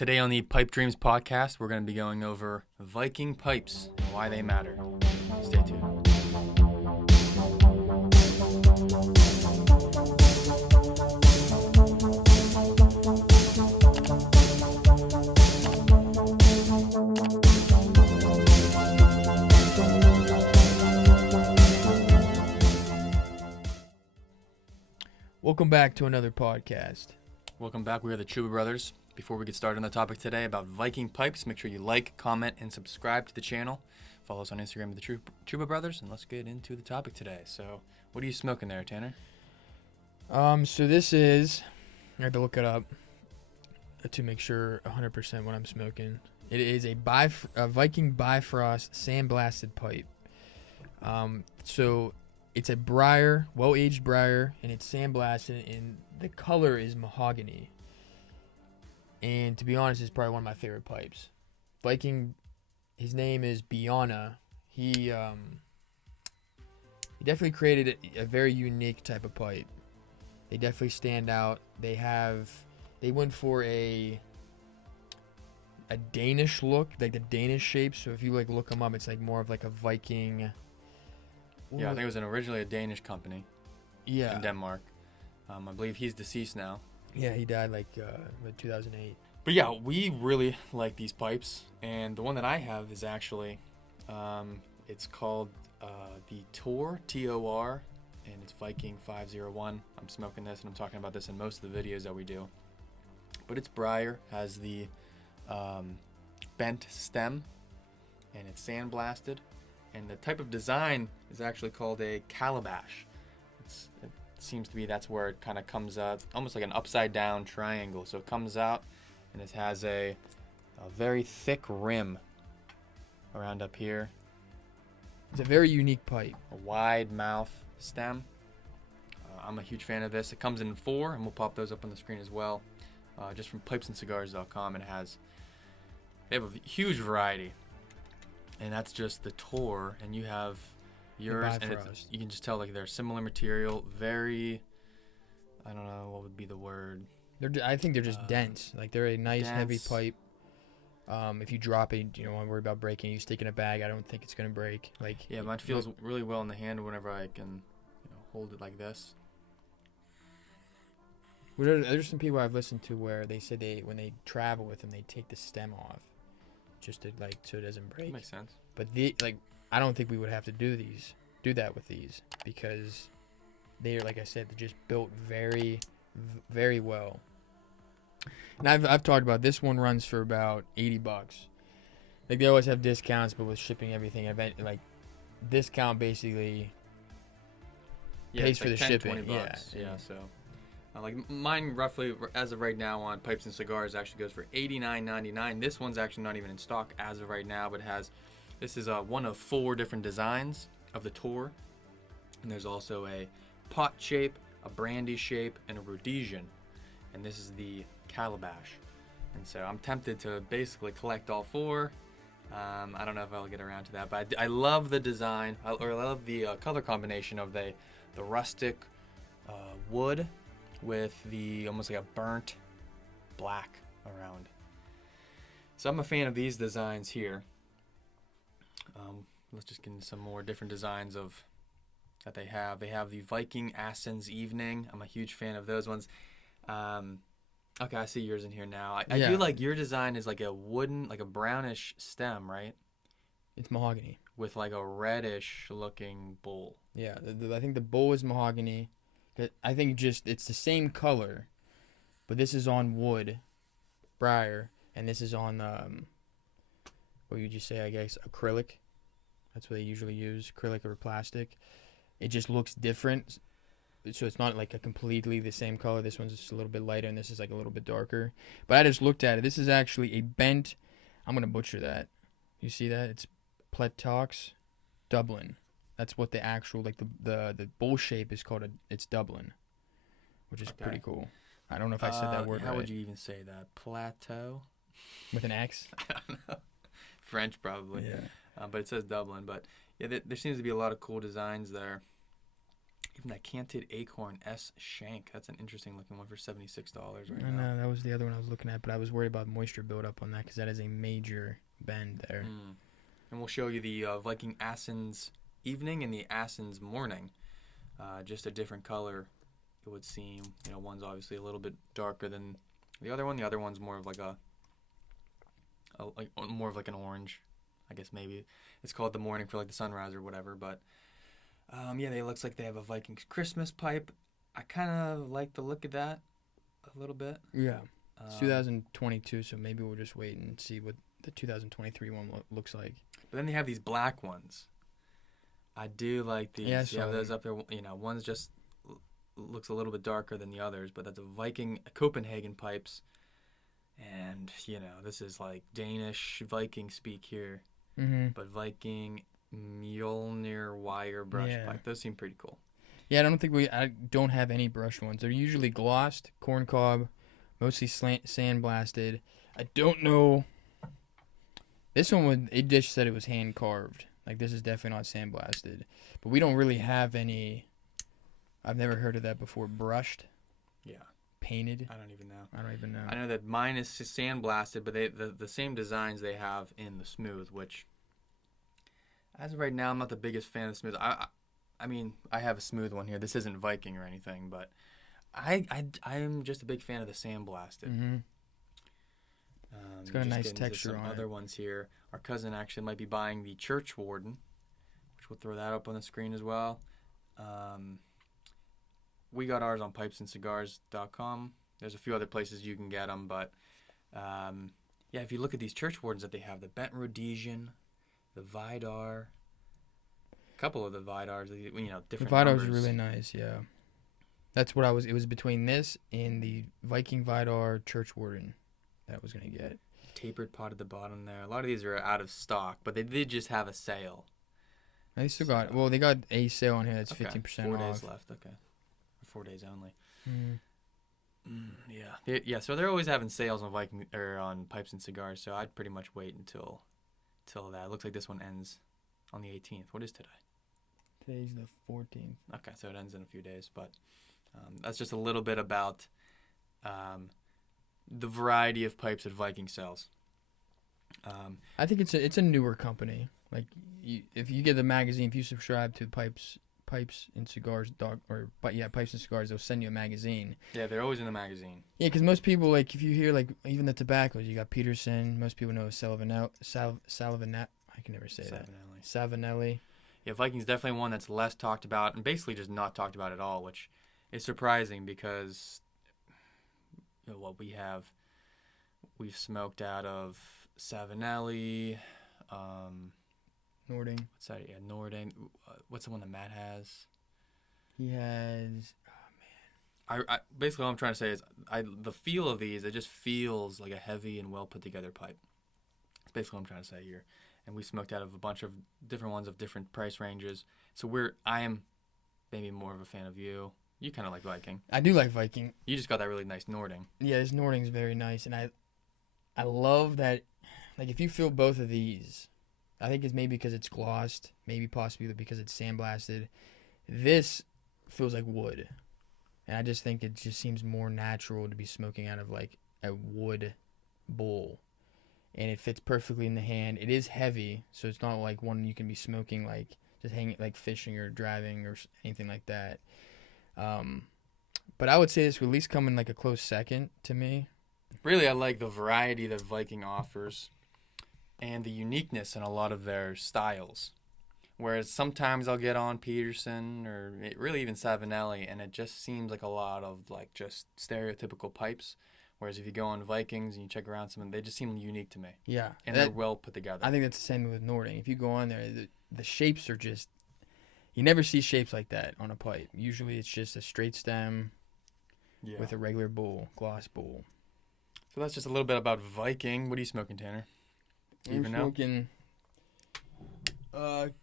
Today on the Pipe Dreams podcast, we're going to be going over Viking pipes and why they matter. Stay tuned. Welcome back to another podcast. Welcome back. We are the Chuba Brothers. Before we get started on the topic today about Viking pipes, make sure you like, comment, and subscribe to the channel. Follow us on Instagram at the Chuba Brothers, and let's get into the topic today. So, what are you smoking there, Tanner? So this is, I had to look it up to make sure 100% what I'm smoking. It is a Viking Bifrost sandblasted pipe. So it's a briar, well-aged briar, and it's sandblasted, and the color is mahogany. And to be honest, it's probably one of my favorite pipes. Viking, his name is Biana. He definitely created a very unique type of pipe. They definitely stand out. They went for a Danish look, like the Danish shape. So if you look them up, it's like more of like a Viking. Yeah, I think it was originally a Danish company. Yeah. In Denmark. I believe he's deceased now. Yeah, he died like 2008. But yeah, we really like these pipes, and the one that I have is actually, it's called the Tor, T-O-R, and it's Viking 501. I'm smoking this, and I'm talking about this in most of the videos that we do. But it's briar, has the bent stem, and it's sandblasted, and the type of design is actually called a calabash. It seems to be that's where it kind of comes out, almost like an upside down triangle. So it comes out and it has a very thick rim around up here. It's a very unique pipe. A wide mouth stem. I'm a huge fan of this. It comes in 4, and we'll pop those up on the screen as well. Just from pipesandscigars.com. They have a huge variety, and that's just the Tor, and you have yours, and you can just tell like they're similar material, very, I don't know what would be the word. I think they're just dense. Like they're a nice heavy pipe. If you drop it, you don't want to worry about breaking. You stick in a bag, I don't think it's gonna break. Yeah, mine feels really well in the hand whenever I can, hold it like this. There's some people I've listened to where they said when they travel with them, they take the stem off, just to so it doesn't break. That makes sense. But I don't think we would have to do that with these, because they're, like I said, they're just built very, very well. And I've talked about this one runs for about $80. Like they always have discounts, but with shipping everything, discount basically pays for the shipping. $20. Yeah. So like mine roughly as of right now on Pipes and Cigars actually goes for $89.99. This one's actually not even in stock as of right now, but this is one of 4 different designs of the Tor, and there's also a pot shape, a brandy shape, and a Rhodesian, and this is the calabash. And so I'm tempted to basically collect all 4. I don't know if I'll get around to that, but I love the design, I love the color combination of the rustic wood with the almost like a burnt black around. So I'm a fan of these designs here. Let's just get into some more different designs that they have. They have the Viking Ascen's Evening. I'm a huge fan of those ones. Okay, I see yours in here now. I do like your design is like a wooden, like a brownish stem, right? It's mahogany. With like a reddish looking bowl. Yeah, I think the bowl is mahogany. I think it's the same color, but this is on wood, briar, and this is on, what would you say, I guess, acrylic. That's what they usually use, acrylic or plastic. It just looks different, so it's not like a completely the same color. This one's just a little bit lighter, and this is like a little bit darker. But I just looked at it. This is actually a bent, I'm going to butcher that. You see that? It's Pletox Dublin. That's what the actual, the bowl shape is called. It's Dublin, which is pretty cool. I don't know if I said that word right. How would you even say that? Plateau? With an X? I don't know. French, probably. Yeah. But it says Dublin. But yeah, there seems to be a lot of cool designs there. Even that Canted Acorn S Shank. That's an interesting looking one for $76 right I now. know that was the other one I was looking at, but I was worried about moisture buildup on that because that is a major bend there. And we'll show you the Viking Assens Evening and the Assens Morning. Just a different color, it would seem. You know, one's obviously a little bit darker than the other one. The other one's more of like more of like an orange. I guess maybe it's called the morning for like the sunrise or whatever. But yeah, it looks like they have a Vikings Christmas pipe. I kind of like the look of that a little bit. Yeah. It's 2022, so maybe we'll just wait and see what the 2023 one looks like. But then they have these black ones. I do like these. Yeah, you have those up there. You know, one's just looks a little bit darker than the others, but that's a Viking Copenhagen pipes. And, you know, this is like Danish Viking speak here. Mm-hmm. But Viking Mjolnir wire brush pipe. Those seem pretty cool. Yeah, I don't have any brushed ones. They're usually glossed, corn cob, mostly sandblasted. I don't know. This one it just said it was hand carved. Like, this is definitely not sandblasted. But we don't really have any. I've never heard of that before. Brushed. Yeah. Painted. I don't even know. I I know that mine is sandblasted, but the same designs they have in the smooth, which, as of right now, I'm not the biggest fan of the smooth. I mean, I have a smooth one here. This isn't Viking or anything, but I'm just a big fan of the sandblasted. Mm-hmm. It's got a nice texture on it. Other ones here. Our cousin actually might be buying the Church Warden, which we'll throw that up on the screen as well. We got ours on pipesandcigars.com. There's a few other places you can get them, but yeah, if you look at these Church Wardens that they have, the Bent Rhodesian, the Vidar, a couple of the Vidars, you know, different numbers. The Vidars are really nice, yeah. That's what it was between this and the Viking Vidar Church Warden that I was going to get. Tapered pot at the bottom there. A lot of these are out of stock, but they did just have a sale. They still got, they got a sale on here that's 15% off. 4 days left, okay. 4 days only. Mm. Yeah. So they're always having sales on Viking or on pipes and cigars. So I'd pretty much wait until that. It looks like this one ends on the 18th. What is today? Today's the 14th. Okay, so it ends in a few days. But that's just a little bit about the variety of pipes that Viking sells. I think it's a newer company. Like, if you get the magazine, if you subscribe to Pipes and Cigars, Pipes and Cigars, they'll send you a magazine. Yeah, they're always in the magazine. Yeah, because most people, like, if you hear, like, even the tobaccos, you got Peterson. Most people know Savinelli. I can never say that. Savinelli. Yeah, Viking's definitely one that's less talked about and basically just not talked about at all, which is surprising because, you know, what we've smoked out of Savinelli, Nording. What's that? Yeah, Nording. What's the one that Matt has? He has. Oh man. I basically what I'm trying to say is the feel of these, it just feels like a heavy and well put together pipe. That's basically what I'm trying to say here. And we smoked out of a bunch of different ones of different price ranges. So I am maybe more of a fan of you. You kind of like Viking. I do like Viking. You just got that really nice Nording. Yeah, this Nording's very nice, and I love that. Like, if you feel both of these, I think it's maybe because it's glossed, maybe possibly because it's sandblasted. This feels like wood, and I just think it just seems more natural to be smoking out of like a wood bowl, and it fits perfectly in the hand. It is heavy, so it's not like one you can be smoking like just hanging like fishing or driving or anything like that. But I would say this would at least come in like a close second to me. Really, I like the variety that Viking offers and the uniqueness in a lot of their styles. Whereas sometimes I'll get on Peterson or really even Savinelli, and it just seems like a lot of like just stereotypical pipes. Whereas if you go on Vikings and you check around some, they just seem unique to me. Yeah. And they're well put together. I think that's the same with Nording. If you go on there, the shapes are just... You never see shapes like that on a pipe. Usually it's just a straight stem with a regular bowl, gloss bowl. So that's just a little bit about Viking. What are you smoking, Tanner? I'm smoking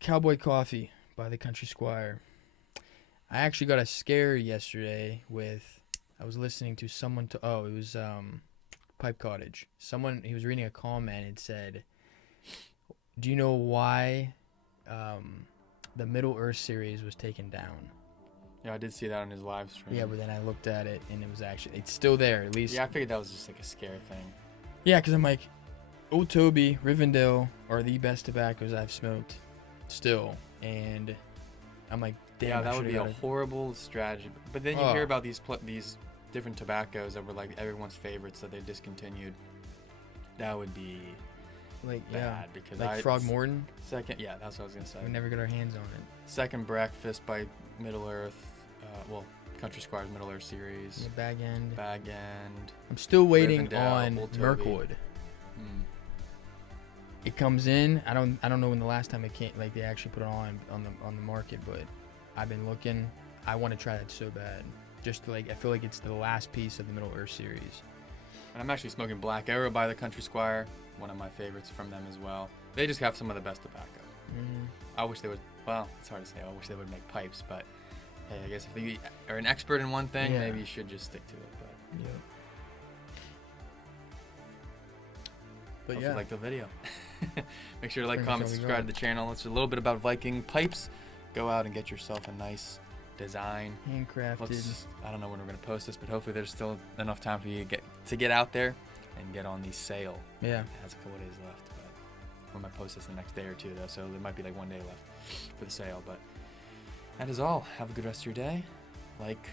Cowboy Coffee by the Country Squire. I actually got a scare yesterday with... I was listening to someone... it was Pipe Cottage. He was reading a comment and said, do you know why the Middle Earth series was taken down? Yeah, I did see that on his live stream. Yeah, but then I looked at it and it's still there at least. Yeah, I figured that was just like a scare thing. Yeah, because I'm like, Old Toby, Rivendell are the best tobaccos I've smoked still. And I'm like, damn, Yeah, I that would should've be a got it. horrible strategy. But then you Oh. hear about these different tobaccos that were like everyone's favorites that they discontinued. That would be Like, bad yeah. because Like Frogmorton. yeah, that's what I was gonna say. We never got our hands on it. Second Breakfast by Middle Earth, Country Squires Middle Earth series. The Bag End. Bag End. I'm still waiting Rivendell, on Old Toby. Mirkwood. It comes in. I don't know when the last time it came. Like they actually put it on the market, but I've been looking. I want to try that so bad. Just to, like, I feel like it's the last piece of the Middle Earth series. And I'm actually smoking Black Arrow by the Country Squire, one of my favorites from them as well. They just have some of the best tobacco. I wish they would. Well, it's hard to say. I wish they would make pipes, but hey, I guess if you are an expert in one thing, Yeah. maybe you should just stick to it. But Yeah. But hope yeah, you like the video. Make sure to like, Pretty much comment, all we subscribe got. to the channel. It's a little bit about Viking pipes. Go out and get yourself a nice design. handcrafted. I don't know when we're gonna post this, but hopefully there's still enough time for you to get out there and get on the sale. Yeah. It has a couple days left, but we might post this the next day or two though, so there might be like 1 day left for the sale. But that is all. Have a good rest of your day. Like,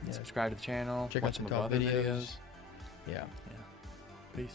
and Yeah. subscribe to the channel. Check watch out some the of our top other videos. videos. Yeah. Peace.